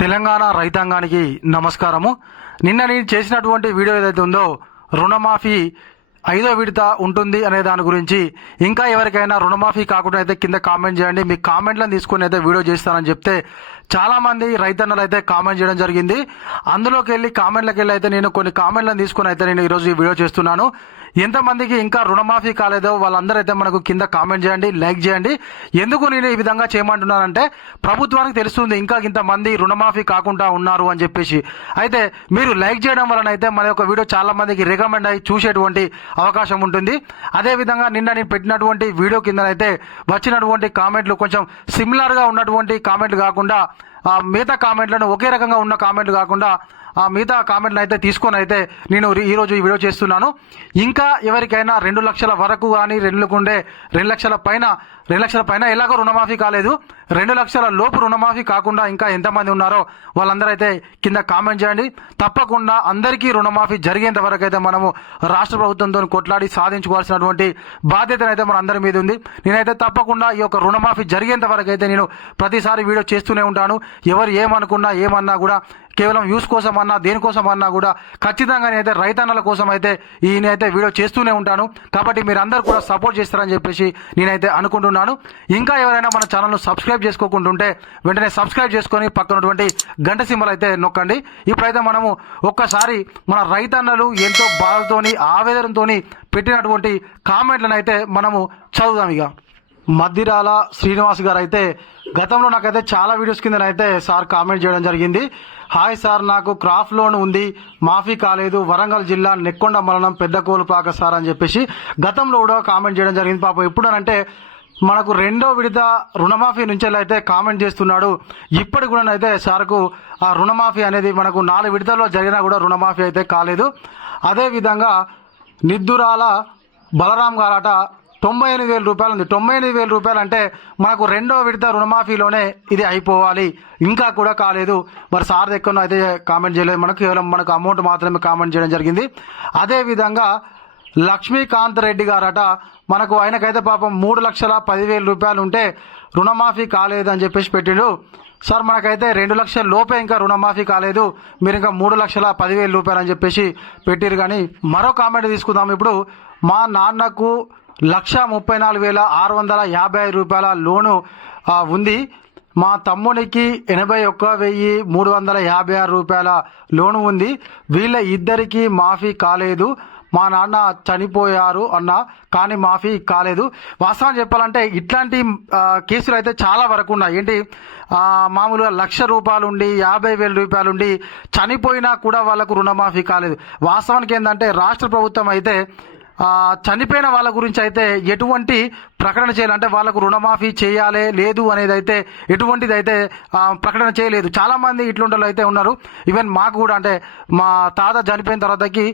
తెలంగాణ రైతాంగానికి నమస్కారము. నిన్న నేను చేసినటువంటి వీడియో ఏదైతే ఉందో రుణమాఫీ ఐదో విడత ఉంటుంది అనే దాని గురించి. ఇంకా ఎవరికైనా రుణమాఫీ కాకుండా అయితే కింద కామెంట్ చేయండి. మీ కామెంట్లను తీసుకొని అయితే వీడియో చేస్తానని చెప్తే చాలా మంది రైతన్నలు అయితే కామెంట్ చేయడం జరిగింది. అందులోకి వెళ్ళి కామెంట్లకు వెళ్ళి అయితే నేను కొన్ని కామెంట్లను తీసుకొని అయితే నేను ఈరోజు ఈ వీడియో చేస్తున్నాను. ఎంతమందికి ఇంకా రుణమాఫీ కాలేదో వాళ్ళందరూ అయితే మనకు కింద కామెంట్ చేయండి లైక్ చేయండి. ఎందుకు నేను ఈ విధంగా చేయమంటున్నానంటే ప్రభుత్వానికి తెలుస్తుంది ఇంకా ఇంతమంది రుణమాఫీ కాకుండా ఉన్నారు అని చెప్పేసి. అయితే మీరు లైక్ చేయడం వలన అయితే మన యొక్క వీడియో చాలా మందికి రికమెండ్ అయ్యి చూసేటువంటి అవకాశం ఉంటుంది. అదే విధంగా నిన్న నేను పెట్టినటువంటి వీడియో కిందనైతే వచ్చినటువంటి కామెంట్లు కొంచెం సిమిలర్గా ఉన్నటువంటి కామెంట్లు కాకుండా ఆ మిగతా కామెంట్లను ఒకే రకంగా ఉన్న కామెంట్లు కాకుండా ఆ మిగతా కామెంట్లు అయితే తీసుకొని అయితే నేను ఈరోజు ఈ వీడియో చేస్తున్నాను. ఇంకా ఎవరికైనా రెండు లక్షల వరకు కానీ రెండుకుండే రెండు లక్షల పైన రెండు లక్షల పైన ఎలాగో రుణమాఫీ కాలేదు. రెండు లక్షల లోపు రుణమాఫీ కాకుండా ఇంకా ఎంతమంది ఉన్నారో వాళ్ళందరూ అయితే కింద కామెంట్ చేయండి. తప్పకుండా అందరికీ రుణమాఫీ జరిగేంత వరకు అయితే మనము రాష్ట్ర ప్రభుత్వంతో కొట్లాడి సాధించుకోవాల్సినటువంటి బాధ్యత అయితే మన అందరి మీద ఉంది. నేనైతే తప్పకుండా ఈ యొక్క రుణమాఫీ జరిగేంత వరకు అయితే నేను ప్రతిసారి వీడియో చేస్తూనే ఉంటాను. ఎవరు ఏమనుకున్నా ఏమన్నా కూడా కేవలం యూస్ కోసం అన్నా దేనికోసం అన్నా కూడా ఖచ్చితంగా నేనైతే రైతన్నల కోసం అయితే ఈయనైతే వీడియో చేస్తూనే ఉంటాను. కాబట్టి మీరు అందరు కూడా సపోర్ట్ చేస్తారని చెప్పేసి నేనైతే అనుకుంటున్నాను. ఇంకా ఎవరైనా మన ఛానల్ను సబ్స్క్రైబ్ చేసుకోకుండా ఉంటే వెంటనే సబ్స్క్రైబ్ చేసుకొని పక్కనటువంటి గంట సింబల్ అయితే నొక్కండి. ఇప్పుడైతే మనము ఒక్కసారి మన రైతన్నలు ఎంతో బాధతోని ఆవేదనతోని పెట్టినటువంటి కామెంట్లను అయితే మనము చదువుదాం ఇక. మద్దిరాల శ్రీనివాస్ గారు అయితే గతంలో నాకైతే చాలా వీడియోస్ కింద అయితే సార్ కామెంట్ చేయడం జరిగింది. హాయ్ సార్ నాకు క్రాఫ్ లోన్ ఉంది మాఫీ కాలేదు వరంగల్ జిల్లా నెక్కొండ మరణం పెద్ద కోలుపాక సార్ అని చెప్పేసి గతంలో కూడా కామెంట్ చేయడం జరిగింది. పాపం ఎప్పుడనంటే మనకు రెండో విడత రుణమాఫీ నుంచి అయితే కామెంట్ చేస్తున్నాడు. ఇప్పటికి కూడా అయితే సార్కు ఆ రుణమాఫీ అనేది మనకు నాలుగు విడతల్లో జరిగినా కూడా రుణమాఫీ అయితే కాలేదు. అదేవిధంగా నిద్దురాల బలరాం గారట తొంభై ఎనిమిది వేల రూపాయలు ఉంది. తొంభై ఎనిమిది వేల రూపాయలు అంటే మనకు రెండో విడత రుణమాఫీలోనే ఇది అయిపోవాలి. ఇంకా కూడా కాలేదు. మరి సార్ దగ్గర అయితే కామెంట్ చేయలేదు. మనకు కేవలం మనకు అమౌంట్ మాత్రమే కామెంట్ చేయడం జరిగింది. అదేవిధంగా లక్ష్మీకాంత్ రెడ్డి గారట. మనకు ఆయనకైతే పాపం మూడు లక్షల పదివేల రూపాయలు ఉంటే రుణమాఫీ కాలేదని చెప్పేసి పెట్టిండు. సార్ మనకైతే రెండు లక్షల లోపే ఇంకా రుణమాఫీ కాలేదు. మీరు ఇంకా మూడు లక్షల పదివేల రూపాయలు అని చెప్పేసి పెట్టిరు. కానీ మరో కామెంట్ తీసుకుందాం. ఇప్పుడు మా నాన్నకు లక్ష ముప్పై నాలుగు వేల ఆరు వందల యాభై ఐదు రూపాయల లోను ఉంది. మా తమ్మునికి ఎనభై ఒక్క వెయ్యి మూడు వందల యాభై ఆరు రూపాయల లోను ఉంది. వీళ్ళ ఇద్దరికీ మాఫీ కాలేదు. మా నాన్న చనిపోయారు అన్న కానీ మాఫీ కాలేదు. వాస్తవం చెప్పాలంటే ఇట్లాంటి కేసులు అయితే చాలా వరకు ఉన్నాయి. ఏంటి? మామూలుగా లక్ష రూపాయలు ఉండి యాభై వేల రూపాయలు ఉండి చనిపోయినా కూడా వాళ్ళకు రుణమాఫీ కాలేదు. వాస్తవానికి ఏంటంటే రాష్ట్ర ప్రభుత్వం అయితే చనిపోయిన వాళ్ళ గురించి అయితే ఎటువంటి ప్రకటన చేయాలంటే వాళ్ళకు రుణమాఫీ చేయాలి లేదు అనేది అయితే ఎటువంటిది అయితే ప్రకటన చేయలేదు. చాలామంది ఇట్లుండలు ఇట్లుంటలు అయితే ఉన్నారు. ఈవెన్ మాకు కూడా అంటే మా తాత చనిపోయిన తర్వాతకి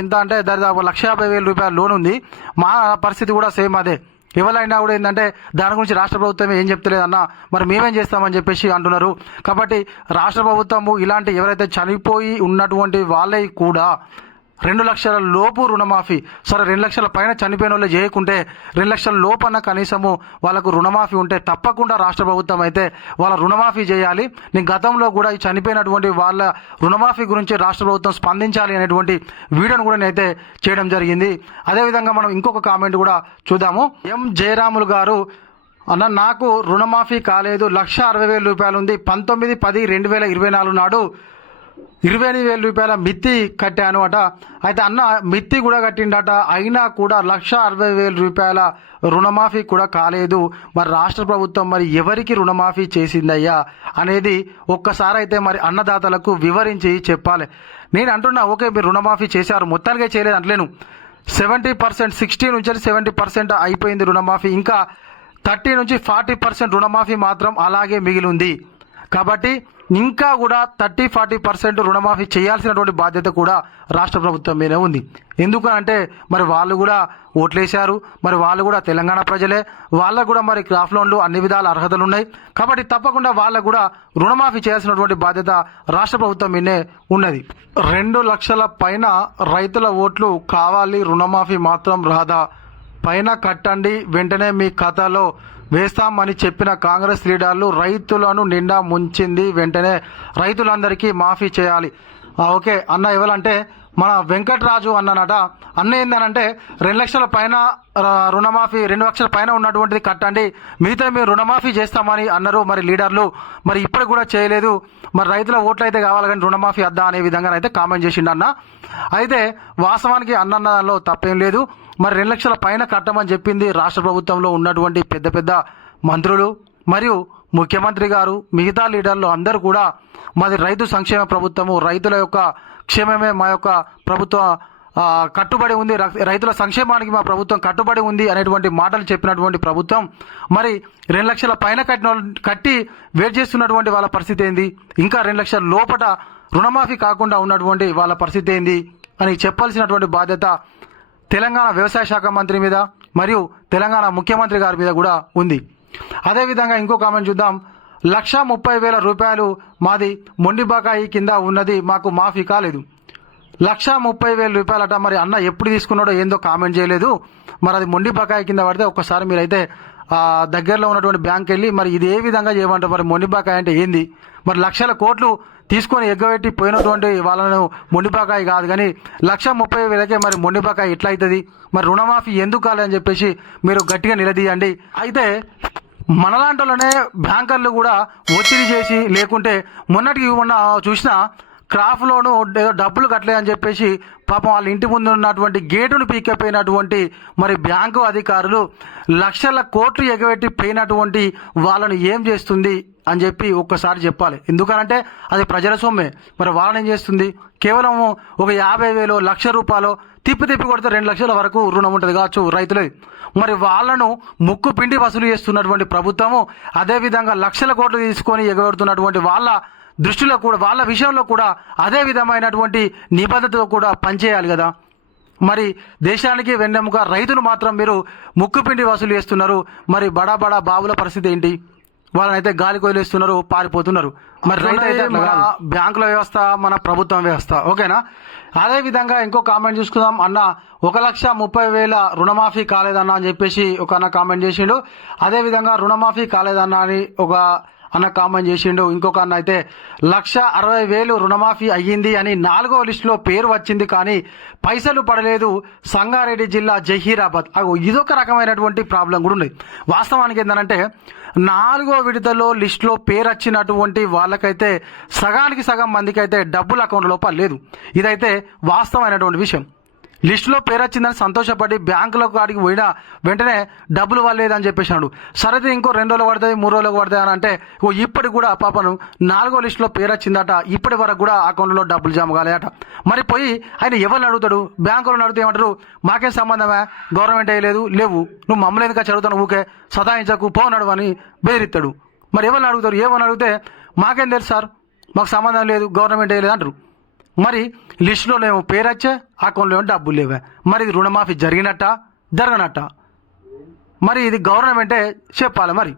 ఎంత అంటే దాదాపు లక్ష యాభై వేల రూపాయల లోన్ ఉంది. మా పరిస్థితి కూడా సేమ్ అదే. ఎవరైనా కూడా ఏంటంటే దాని గురించి రాష్ట్ర ప్రభుత్వం ఏం చెప్తలేదన్న మరి మేమేం చేస్తామని చెప్పేసి అంటున్నారు. కాబట్టి రాష్ట్ర ప్రభుత్వము ఇలాంటి ఎవరైతే చనిపోయి ఉన్నటువంటి వాళ్ళే కూడా రెండు లక్షల లోపు రుణమాఫీ. సరే రెండు లక్షల పైన చనిపోయిన వాళ్ళు చేయకుంటే రెండు లక్షల లోపన్న కనీసము వాళ్ళకు రుణమాఫీ ఉంటే తప్పకుండా రాష్ట్ర ప్రభుత్వం అయితే వాళ్ళ రుణమాఫీ చేయాలి. నేను గతంలో కూడా ఈ చనిపోయినటువంటి వాళ్ళ రుణమాఫీ గురించి రాష్ట్ర ప్రభుత్వం స్పందించాలి అనేటువంటి వీడియోను కూడా నేనైతే చేయడం జరిగింది. అదేవిధంగా మనం ఇంకొక కామెంట్ కూడా చూద్దాము. ఎం. జయరాములు గారు అన్న నాకు రుణమాఫీ కాలేదు. లక్ష అరవై వేల రూపాయలు ఉంది పంతొమ్మిది పది రెండు వేల ఇరవై నాలుగు నాడు ఇరవై ఎనిమిది వేల రూపాయల మిత్తి కట్టాను అట. అయితే అన్న మిత్తి కూడా కట్టిండట. అయినా కూడా లక్ష అరవై వేల రూపాయల రుణమాఫీ కూడా కాలేదు. మరి రాష్ట్ర ప్రభుత్వం మరి ఎవరికి రుణమాఫీ చేసిందయ్యా అనేది ఒక్కసారి అయితే మరి అన్నదాతలకు వివరించి చెప్పాలి. నేను అంటున్నా ఓకే మీరు రుణమాఫీ చేశారు. మొత్తానికే చేయలేదు అంటలేను సెవెంటీ పర్సెంట్ సిక్స్టీ నుంచి సెవెంటీ పర్సెంట్ అయిపోయింది రుణమాఫీ. ఇంకా థర్టీ నుంచి ఫార్టీ పర్సెంట్ రుణమాఫీ మాత్రం అలాగే మిగిలి ఉంది కాబట్టి ఇంకా కూడా థర్టీ ఫార్టీ పర్సెంట్ రుణమాఫీ చేయాల్సినటువంటి బాధ్యత కూడా రాష్ట్ర ప్రభుత్వం మీదే ఉంది. ఎందుకు అంటే మరి వాళ్ళు కూడా ఓట్లేశారు మరి వాళ్ళు కూడా తెలంగాణ ప్రజలే వాళ్ళకు కూడా మరి క్రాఫ్ లోన్లు అన్ని విధాల అర్హతలు ఉన్నాయి. కాబట్టి తప్పకుండా వాళ్ళకు కూడా రుణమాఫీ చేయాల్సినటువంటి బాధ్యత రాష్ట్ర ప్రభుత్వం మీదే ఉన్నది. రెండు లక్షల పైన రైతుల ఓట్లు కావాలి రుణమాఫీ మాత్రం రాదా? పైన కట్టండి వెంటనే మీ ఖాతాలో వేస్తామని చెప్పిన కాంగ్రెస్ లీడర్లు రైతులను నిండా ముంచింది వెంటనే రైతులందరికీ మాఫీ చేయాలి. ఓకే అన్న ఇవ్వాలంటే మన వెంకట్రాజు అన్ననట. అన్న ఏందనంటే రెండు లక్షల పైన రుణమాఫీ రెండు లక్షల పైన ఉన్నటువంటిది కట్టండి మిగతా మీరు రుణమాఫీ చేస్తామని అన్నారు మరి లీడర్లు. మరి ఇప్పటికి కూడా చేయలేదు. మరి రైతుల ఓట్లు అయితే కావాలి కానీ రుణమాఫీ అద్దా అనే విధంగా అయితే కామెంట్ చేసిండు అన్న. అయితే వాస్తవానికి అన్న దానిలో తప్పేం లేదు. మరి రెండు లక్షల పైన కట్టమని చెప్పింది రాష్ట్ర ప్రభుత్వంలో ఉన్నటువంటి పెద్ద పెద్ద మంత్రులు మరియు ముఖ్యమంత్రి గారు మిగతా లీడర్లు అందరూ కూడా మాది రైతు సంక్షేమ ప్రభుత్వము రైతుల యొక్క క్షేమమే మా యొక్క ప్రభుత్వ కట్టుబడి ఉంది. రైతుల సంక్షేమానికి మా ప్రభుత్వం కట్టుబడి ఉంది అనేటువంటి మాటలు చెప్పినటువంటి ప్రభుత్వం మరి రెండు లక్షల పైన కట్టిన కట్టి వెయిట్ చేస్తున్నటువంటి వాళ్ళ పరిస్థితి ఏంది? ఇంకా రెండు లక్షల లోపట రుణమాఫీ కాకుండా ఉన్నటువంటి వాళ్ళ పరిస్థితి ఏంది? అని చెప్పాల్సినటువంటి బాధ్యత తెలంగాణ వ్యవసాయ శాఖ మంత్రి మీద మరియు తెలంగాణ ముఖ్యమంత్రి గారి మీద కూడా ఉంది. అదేవిధంగా ఇంకో కామెంట్ చూద్దాం. లక్ష ముప్పై వేల రూపాయలు మాది మొండి బకాయి కింద ఉన్నది మాకు మాఫీ కాలేదు. లక్ష ముప్పై వేల రూపాయలట మరి అన్న ఎప్పుడు తీసుకున్నాడో ఏందో కామెంట్ చేయలేదు. మరి అది మొండి బకాయి కింద పడితే ఒక్కసారి మీరైతే దగ్గరలో ఉన్నటువంటి బ్యాంక్ వెళ్ళి మరి ఇది ఏ విధంగా చేయమంటారు? మరి మొండి అంటే ఏంది? మరి లక్షల కోట్లు తీసుకొని ఎగ్గబెట్టి పోయినటువంటి వాళ్ళను మొండిపాకాయ కాదు కానీ లక్ష ముప్పై వేలకే మరి మొండిపాకాయ ఎట్లా అవుతుంది మరి రుణమాఫీ ఎందుకు కాలని చెప్పేసి మీరు గట్టిగా నిలదీయండి. అయితే మనలాంటి వాళ్ళనే బ్యాంకర్లు కూడా ఒత్తిడి చేసి లేకుంటే మొన్నటికి మొన్న చూసిన క్రాఫ్ లోను ఏదో డబ్బులు కట్టలేదని చెప్పేసి పాపం వాళ్ళ ఇంటి ముందు ఉన్నటువంటి గేటును పీకపోయినటువంటి మరి బ్యాంకు అధికారులు లక్షల కోట్లు ఎగబెట్టి పోయినటువంటి వాళ్ళను ఏం చేస్తుంది అని చెప్పి ఒక్కసారి చెప్పాలి. ఎందుకనంటే అది ప్రజల సొమ్మే. మరి వాళ్ళని ఏం చేస్తుంది? కేవలం ఒక యాభై వేలు లక్ష రూపాయలు తిప్పి తిప్పి కొడితే రెండు లక్షల వరకు రుణం ఉంటుంది కావచ్చు రైతులే. మరి వాళ్ళను ముక్కు పిండి వసూలు చేస్తున్నటువంటి ప్రభుత్వము అదేవిధంగా లక్షల కోట్లు తీసుకొని ఎగబెడుతున్నటువంటి వాళ్ళ దృష్టిలో కూడా వాళ్ళ విషయంలో కూడా అదే విధమైనటువంటి నిబద్ధతతో కూడా పనిచేయాలి కదా. మరి దేశానికి వెన్నెముక రైతులు మాత్రం మీరు ముక్కుపిండి వసూలు చేస్తున్నారు. మరి బడా బడా బావుల పరిస్థితి ఏంటి? వాళ్ళనైతే గాలి వదిలేస్తున్నారు పారిపోతున్నారు. మరి రైతు అయితే. బ్యాంకుల వ్యవస్థ మన ప్రభుత్వం వ్యవస్థ. ఓకేనా? అదే విధంగా ఇంకో కామెంట్ చూసుకుందాం. అన్న ఒక లక్ష ముప్పై వేల రుణమాఫీ కాలేదన్న అని చెప్పేసి ఒక అన్న కామెంట్ చేసిండు. అదే విధంగా రుణమాఫీ కాలేదన్న అని ఒక అన్న కామెంట్ చేసిండు. ఇంకొక అన్న అయితే లక్ష అరవై వేలు రుణమాఫీ అయ్యింది అని నాలుగో లిస్టులో పేరు వచ్చింది కానీ పైసలు పడలేదు సంగారెడ్డి జిల్లా జహీరాబాద్. ఇదొక రకమైనటువంటి ప్రాబ్లం కూడా ఉంది వాస్తవానికి ఏంటంటే నాలుగో విడతలో లిస్టులో పేరు వచ్చినటువంటి వాళ్ళకైతే సగానికి సగం మందికి అయితే డబ్బులు అకౌంట్ లోపల లేదు. ఇదైతే వాస్తవమైనటువంటి విషయం. లిస్టులో పేరు వచ్చిందని సంతోషపడి బ్యాంకులో కాడికి పోయినా వెంటనే డబ్బులు వాళ్ళేదని చెప్పేసినాడు సరే ఇంకో రెండు రోజులు పడుతుంది మూడు రోజులకు పడుతుంది అని అంటే ఓ ఇప్పటికి కూడా పాపను నాలుగో లిస్టులో పేరు వచ్చిందట ఇప్పటి వరకు కూడా అకౌంట్లో డబ్బులు జమ కాలేదట. మరి పోయి ఆయన ఎవరిని అడుగుతాడు? బ్యాంకులను అడిగితే ఏమంటారు? మాకేం సంబంధమే గవర్నమెంట్ వేయలేదు లేవు. నువ్వు మమ్మల్ని ఎందుకు చదువుతాను ఊకే సదాయించకు పోనాడు అని బెదిరిస్తాడు. మరి ఎవరిని అడుగుతారు? ఏమని అడిగితే మాకేం తెలుసు సార్ మాకు సంబంధం లేదు గవర్నమెంట్ వేయలేదు అంటారు. మరి లిస్టులో ఏమో పేరు వచ్చే అకౌంట్లో ఏమో డబ్బులు లేవే. మరి ఇది రుణమాఫీ జరిగినట్ట? జరగనట్ట? మరి ఇది గవర్నమెంటే చెప్పాలి మరి.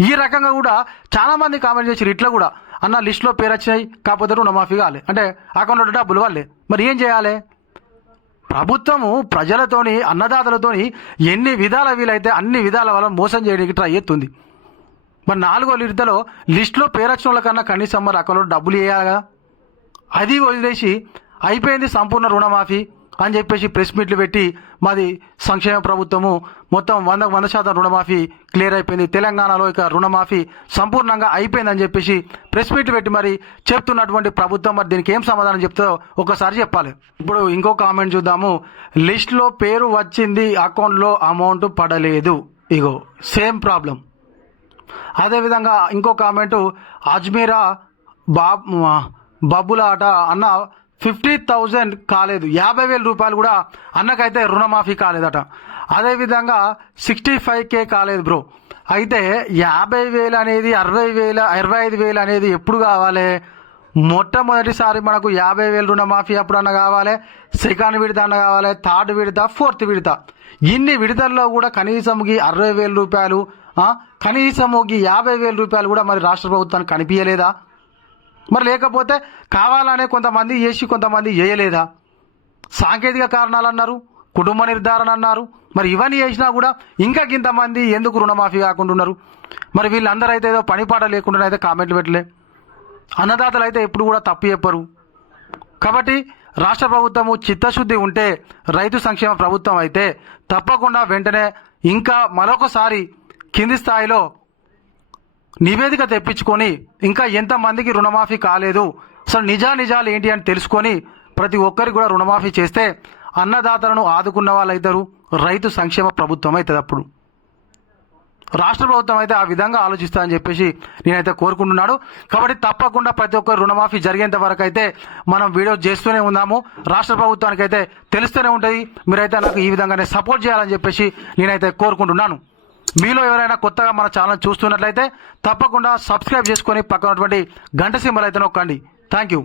ఈ రకంగా కూడా చాలామంది కామెంట్ చేసి ఇట్లా కూడా. అన్న లిస్టులో పేరు వచ్చినాయి కాకపోతే రుణమాఫీ కాలే. అంటే అకౌంట్లో డబ్బులు వాళ్ళే. మరి ఏం చేయాలి? ప్రభుత్వము ప్రజలతోని అన్నదాతలతోని ఎన్ని విధాల వీలైతే అన్ని విధాల వల్ల మోసం చేయడానికి ట్రై చేస్తుంది. మరి నాలుగో లిస్టులో లిస్టులో పేరు వచ్చిన వాళ్ళకన్నా కనీసం మరి అకౌంట్లో డబ్బులు వేయాలి కదా అది వదిలేసి అయిపోయింది సంపూర్ణ రుణమాఫీ అని చెప్పేసి ప్రెస్ మీట్లు పెట్టి మాది సంక్షేమ ప్రభుత్వము. మొత్తం వంద వంద శాతం రుణమాఫీ క్లియర్ అయిపోయింది. తెలంగాణలో ఇక రుణమాఫీ సంపూర్ణంగా అయిపోయిందని చెప్పేసి ప్రెస్ మీట్లు పెట్టి మరి చెప్తున్నటువంటి ప్రభుత్వం మరి దీనికి ఏం సమాధానం చెప్తుందో ఒకసారి చెప్పాలి. ఇప్పుడు ఇంకో కామెంట్ చూద్దాము. లిస్ట్లో పేరు వచ్చింది అకౌంట్లో అమౌంట్ పడలేదు. ఇగో సేమ్ ప్రాబ్లం. అదేవిధంగా ఇంకో కామెంటు అజ్మీరా బాబ్ బబ్బుల ఆట అన్న ఫిఫ్టీ థౌజండ్ కాలేదు. యాభై వేల రూపాయలు కూడా అన్నకైతే రుణమాఫీ కాలేదట. అదేవిధంగా సిక్స్టీ ఫైవ్ కే కాలేదు బ్రో. అయితే యాభై వేలు అనేది అరవై వేల ఇరవై ఐదు వేలు అనేది ఎప్పుడు కావాలి? మొట్టమొదటిసారి మనకు యాభై వేలు రుణమాఫీ అప్పుడన్నా కావాలి సెకండ్ విడత అన్న కావాలి థర్డ్ విడత ఫోర్త్ విడత. ఇన్ని విడతల్లో కూడా కనీసంకి అరవై వేల రూపాయలు కనీసంకి యాభై వేల రూపాయలు కూడా మరి రాష్ట్ర ప్రభుత్వానికి కనిపించలేదా? మరి లేకపోతే కావాలనే కొంతమంది చేసి కొంతమంది చేయలేదా? సాంకేతిక కారణాలు అన్నారు కుటుంబ నిర్ధారణ అన్నారు మరి ఇవన్నీ చేసినా కూడా ఇంకా ఇంతమంది ఎందుకు రుణమాఫీ కాకుండా ఉన్నారు మరి వీళ్ళందరూ అయితే ఏదో పనిపాట లేకుండా అయితే కామెంట్లు పెట్టలే. అన్నదాతలు అయితే ఎప్పుడు కూడా తప్పు చెప్పరు. కాబట్టి రాష్ట్ర ప్రభుత్వము చిత్తశుద్ధి ఉంటే రైతు సంక్షేమ ప్రభుత్వం అయితే తప్పకుండా వెంటనే ఇంకా మరొకసారి కింది స్థాయిలో నివేదిక తెప్పించుకొని ఇంకా ఎంతమందికి రుణమాఫీ కాలేదు. అసలు నిజా నిజాలు ఏంటి అని తెలుసుకొని ప్రతి ఒక్కరికి కూడా రుణమాఫీ చేస్తే అన్నదాతలను ఆదుకున్న వాళ్ళైతారు. రైతు సంక్షేమ ప్రభుత్వం అవుతుంది అప్పుడు. రాష్ట్ర ప్రభుత్వం అయితే ఆ విధంగా ఆలోచిస్తా అని చెప్పేసి నేనైతే కోరుకుంటున్నాను. కాబట్టి తప్పకుండా ప్రతి ఒక్కరు రుణమాఫీ జరిగేంత వరకు అయితే మనం వీడియో చేస్తూనే ఉన్నాము. రాష్ట్ర ప్రభుత్వానికి అయితే తెలుస్తూనే ఉంటుంది. మీరైతే నాకు ఈ విధంగానే సపోర్ట్ చేయాలని చెప్పేసి నేనైతే కోరుకుంటున్నాను. మీలో ఎవరైనా కొత్తగా మన ఛానల్ చూస్తున్నట్లయితే తప్పకుండా సబ్స్క్రైబ్ చేసుకొని పక్కనటువంటి గంట సింబల్ అయితే నొక్కండి. Thank you